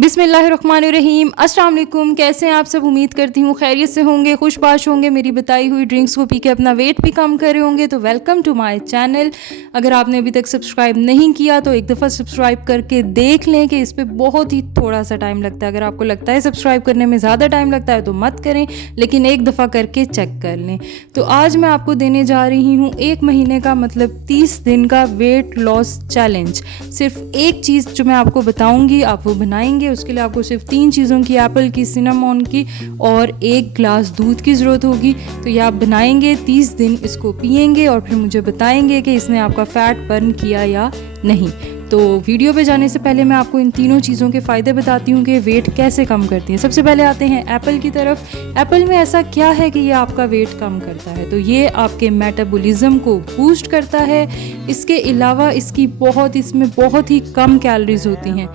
बिस्मिल्लाहिर्रहमानिर्रहीम। अस्सलाम वालेकुम। कैसे हैं आप सब? उम्मीद करती हूँ खैरियत से होंगे, खुशबाश होंगे। मेरी बताई हुई ड्रिंक्स को पी के अपना वेट भी कम कर रहे होंगे। तो वेलकम टू माय चैनल। अगर आपने अभी तक सब्सक्राइब नहीं किया तो एक दफ़ा सब्सक्राइब करके देख लें कि इस पर बहुत ही थोड़ा सा टाइम लगता है। अगर आपको लगता है सब्सक्राइब करने में ज़्यादा टाइम लगता है तो मत करें, लेकिन एक दफ़ा करके चेक कर लें। तो आज मैं आपको देने जा रही हूँ 1 महीने का मतलब 30 दिन का वेट लॉस चैलेंज। सिर्फ एक चीज़ जो मैं आपको बताऊँगी आप वो बनाएंगे। उसके लिए आपको सिर्फ 3 चीज़ों की, एप्पल की, सिनामोन की और 1 ग्लास दूध की ज़रूरत होगी। तो ये आप बनाएंगे, 30 दिन इसको पिएंगे और फिर मुझे बताएंगे कि इसने आपका फ़ैट बर्न किया या नहीं। तो वीडियो पे जाने से पहले मैं आपको इन तीनों चीज़ों के फ़ायदे बताती हूँ कि वेट कैसे कम करती हैं। सबसे पहले आते हैं एप्पल की तरफ। एप्पल में ऐसा क्या है कि ये आपका वेट कम करता है? तो ये आपके मेटाबॉलिज्म को बूस्ट करता है। इसके अलावा इसमें बहुत ही कम कैलोरीज होती हैं।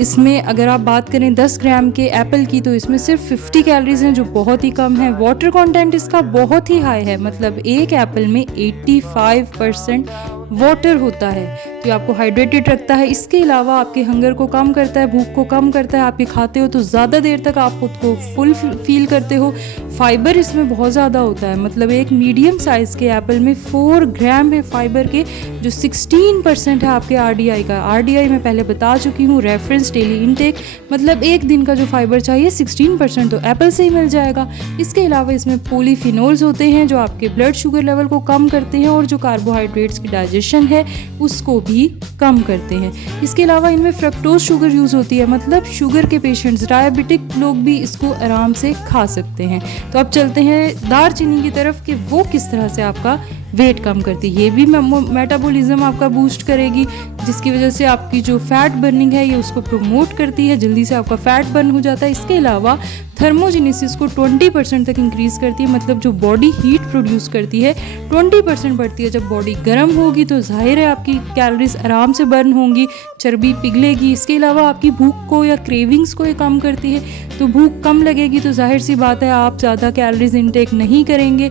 इसमें अगर आप बात करें 10 ग्राम के एप्पल की तो इसमें सिर्फ 50 कैलोरीज हैं, जो बहुत ही कम है। वाटर कंटेंट इसका बहुत ही हाई है, मतलब एक एप्पल में 85% वाटर होता है, तो ये आपको हाइड्रेटेड रखता है। इसके अलावा आपके हंगर को कम करता है, भूख को कम करता है। आप ये खाते हो तो ज़्यादा देर तक आप खुद को फुल फील करते हो। फाइबर इसमें बहुत ज़्यादा होता है, मतलब एक मीडियम साइज़ के एप्पल में 4 ग्राम है फाइबर के, जो 16% है आपके आरडीआई का। आरडीआई मैं पहले बता चुकी हूँ, रेफरेंस डेली इनटेक, मतलब एक दिन का जो फाइबर चाहिए 16% तो एप्पल से ही मिल जाएगा। इसके अलावा इसमें पॉलीफिनोल्स होते हैं जो आपके ब्लड शुगर लेवल को कम करते हैं और जो कार्बोहाइड्रेट्स की डाइजेशन है उसको भी कम करते हैं। इसके अलावा इनमें फ्रक्टोज शुगर यूज़ होती है, मतलब शुगर के पेशेंट्स, डायबिटिक लोग भी इसको आराम से खा सकते हैं। तो अब चलते हैं दालचीनी की तरफ कि वो किस तरह से आपका वेट कम करती है। ये भी मेटाबॉलिज्म आपका बूस्ट करेगी, जिसकी वजह से आपकी जो फैट बर्निंग है ये उसको प्रमोट करती है, जल्दी से आपका फैट बर्न हो जाता है। इसके अलावा थर्मोजेनेसिस को 20% तक इंक्रीज़ करती है, मतलब जो बॉडी हीट प्रोड्यूस करती है 20% बढ़ती है। जब बॉडी गर्म होगी तो जाहिर है आपकी कैलोरीज आराम से बर्न होंगी, चर्बी पिघलेगी। इसके अलावा आपकी भूख को या क्रेविंग्स को ये कम करती है, तो भूख कम लगेगी तो जाहिर सी बात है आप ज़्यादा कैलोरीज इंटेक नहीं करेंगे।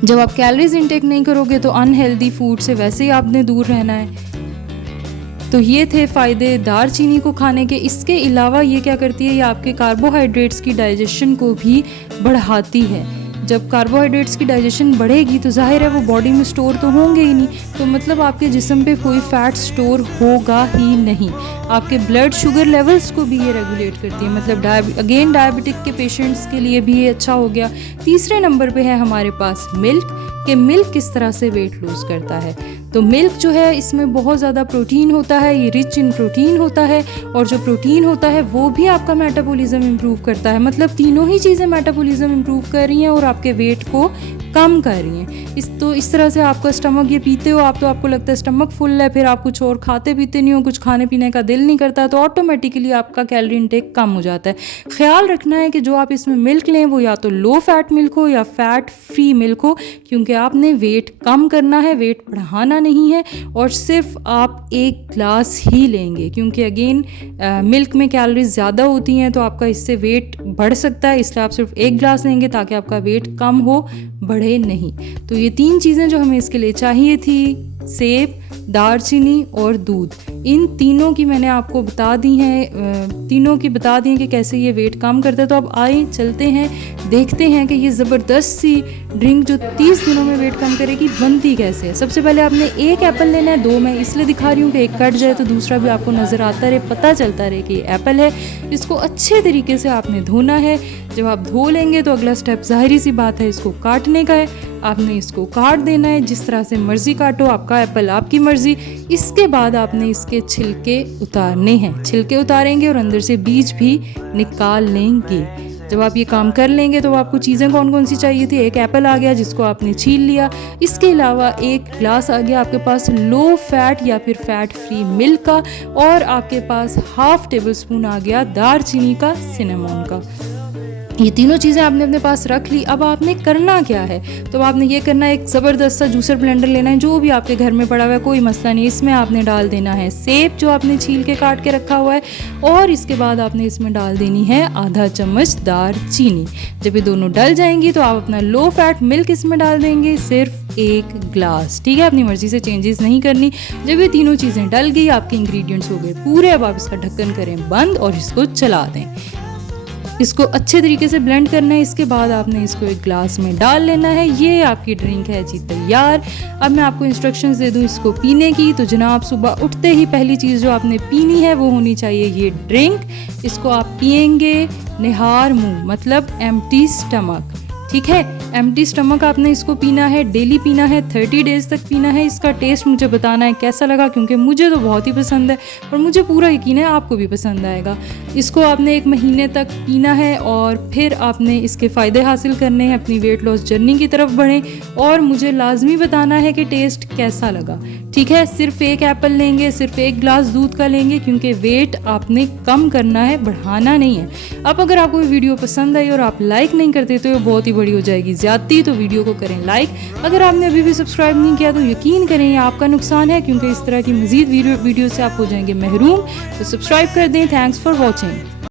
जब आप कैलोरीज इंटेक नहीं करोगे तो अनहेल्दी फूड से वैसे ही आपने दूर रहना है। तो ये थे फ़ायदे दालचीनी को खाने के। इसके अलावा ये क्या करती है, ये आपके कार्बोहाइड्रेट्स की डाइजेशन को भी बढ़ाती है। जब कार्बोहाइड्रेट्स की डाइजेशन बढ़ेगी तो जाहिर है वो बॉडी में स्टोर तो होंगे ही नहीं, तो मतलब आपके जिस्म पे कोई फैट स्टोर होगा ही नहीं। आपके ब्लड शुगर लेवल्स को भी ये रेगुलेट करती है, मतलब डायबिटिक के पेशेंट्स के लिए भी ये अच्छा हो गया। तीसरे नंबर पे है हमारे पास मिल्क, कि मिल्क किस तरह से वेट लूज़ करता है। तो मिल्क जो है इसमें बहुत ज़्यादा प्रोटीन होता है, ये रिच इन प्रोटीन होता है, और जो प्रोटीन होता है वो भी आपका मेटाबॉलिज्म इम्प्रूव करता है। मतलब तीनों ही चीज़ें मेटाबॉलिज्म इम्प्रूव कर रही हैं और आपके वेट को कम कर रही हैं। इस तरह से आपका स्टमक, ये पीते हो आप तो आपको लगता है स्टमक फुल है, फिर आप कुछ और खाते पीते नहीं हो, कुछ खाने पीने का दिल नहीं करता, तो ऑटोमेटिकली आपका कैलोरी इंटेक कम हो जाता है। ख्याल रखना है कि जो आप इसमें मिल्क लें वो या तो लो फैट मिल्क हो या फैट फ्री मिल्क हो, क्योंकि आपने वेट कम करना है, वेट बढ़ाना नहीं है। और सिर्फ आप 1 ग्लास ही लेंगे, क्योंकि अगेन मिल्क में कैलोरीज ज़्यादा होती हैं तो आपका इससे वेट बढ़ सकता है, इसलिए आप सिर्फ 1 ग्लास लेंगे ताकि आपका वेट कम हो, बढ़े नहीं। तो ये 3 चीज़ें जो हमें इसके लिए चाहिए थी, सेब, दालचीनी और दूध, इन तीनों की मैंने आपको बता दी हैं कि कैसे ये वेट कम करता है। तो अब आए चलते हैं, देखते हैं कि ये ज़बरदस्त सी ड्रिंक जो 30 दिनों में वेट कम करेगी बनती कैसे है। सबसे पहले आपने 1 एप्पल लेना है, 2 मैं इसलिए दिखा रही हूँ कि एक कट जाए तो दूसरा भी आपको नज़र आता रहे, पता चलता रहे कि ये एप्पल है। इसको अच्छे तरीके से आपने धोना है। जब आप धो लेंगे तो अगला स्टेप जाहिर सी बात है इसको काटने का है। आपने इसको काट देना है, जिस तरह से मर्ज़ी काटो, आपका एप्पल आपकी मर्ज़ी। इसके बाद आपने इसके छिलके उतारने हैं, छिलके उतारेंगे और अंदर से बीज भी निकाल लेंगे। जब आप ये काम कर लेंगे तो आपको चीज़ें कौन कौन सी चाहिए थी, 1 एप्पल आ गया जिसको आपने छील लिया। इसके अलावा 1 ग्लास आ गया आपके पास लो फैट या फिर फैट फ्री मिल्क का, और आपके पास ½ टेबल स्पून आ गया दालचीनी का, सिनेमोन का। ये तीनों चीज़ें आपने अपने पास रख ली। अब आपने करना क्या है, तो आपने ये करना है, एक ज़बरदस्त सा जूसर ब्लेंडर लेना है, जो भी आपके घर में पड़ा हुआ है, कोई मसला नहीं। इसमें आपने डाल देना है सेब जो आपने छील के काट के रखा हुआ है, और इसके बाद आपने इसमें डाल देनी है आधा चम्मच दारचीनी। जब ये दोनों डल जाएंगी तो आप अपना लो फैट मिल्क इसमें डाल देंगे, सिर्फ 1 ग्लास, ठीक है। अपनी मर्ज़ी से चेंजेस नहीं करनी। जब ये तीनों चीज़ें डल गई, आपके इंग्रेडिएंट्स हो गए पूरे, अब आप इसका ढक्कन करें बंद और इसको चला दें। इसको अच्छे तरीके से ब्लेंड करना है। इसके बाद आपने इसको एक ग्लास में डाल लेना है। ये आपकी ड्रिंक है जी तैयार। अब मैं आपको इंस्ट्रक्शंस दे दूँ इसको पीने की। तो जनाब, सुबह उठते ही पहली चीज़ जो आपने पीनी है वो होनी चाहिए ये ड्रिंक। इसको आप पिएंगे निहार मुंह, मतलब एम्प्टी स्टमक, ठीक है। एम्प्टी स्टमक आपने इसको पीना है, डेली पीना है, 30 डेज़ तक पीना है। इसका टेस्ट मुझे बताना है कैसा लगा, क्योंकि मुझे तो बहुत ही पसंद है और मुझे पूरा यकीन है आपको भी पसंद आएगा। इसको आपने 1 महीने तक पीना है और फिर आपने इसके फ़ायदे हासिल करने हैं, अपनी वेट लॉस जर्नी की तरफ बढ़ें और मुझे लाजमी बताना है कि टेस्ट कैसा लगा, ठीक है। सिर्फ 1 एप्पल लेंगे, सिर्फ 1 ग्लास दूध का लेंगे, क्योंकि वेट आपने कम करना है, बढ़ाना नहीं है। अब अगर आपको वीडियो पसंद आई और आप लाइक नहीं करते तो ये बहुत ही बड़ी हो जाएगी ज्यादती, तो वीडियो को करें लाइक। अगर आपने अभी भी सब्सक्राइब नहीं किया तो यकीन करें ये आपका नुकसान है, क्योंकि इस तरह की मज़ीद वीडियो से आप हो जाएंगे महरूम। तो सब्सक्राइब कर दें। Thanks for watching.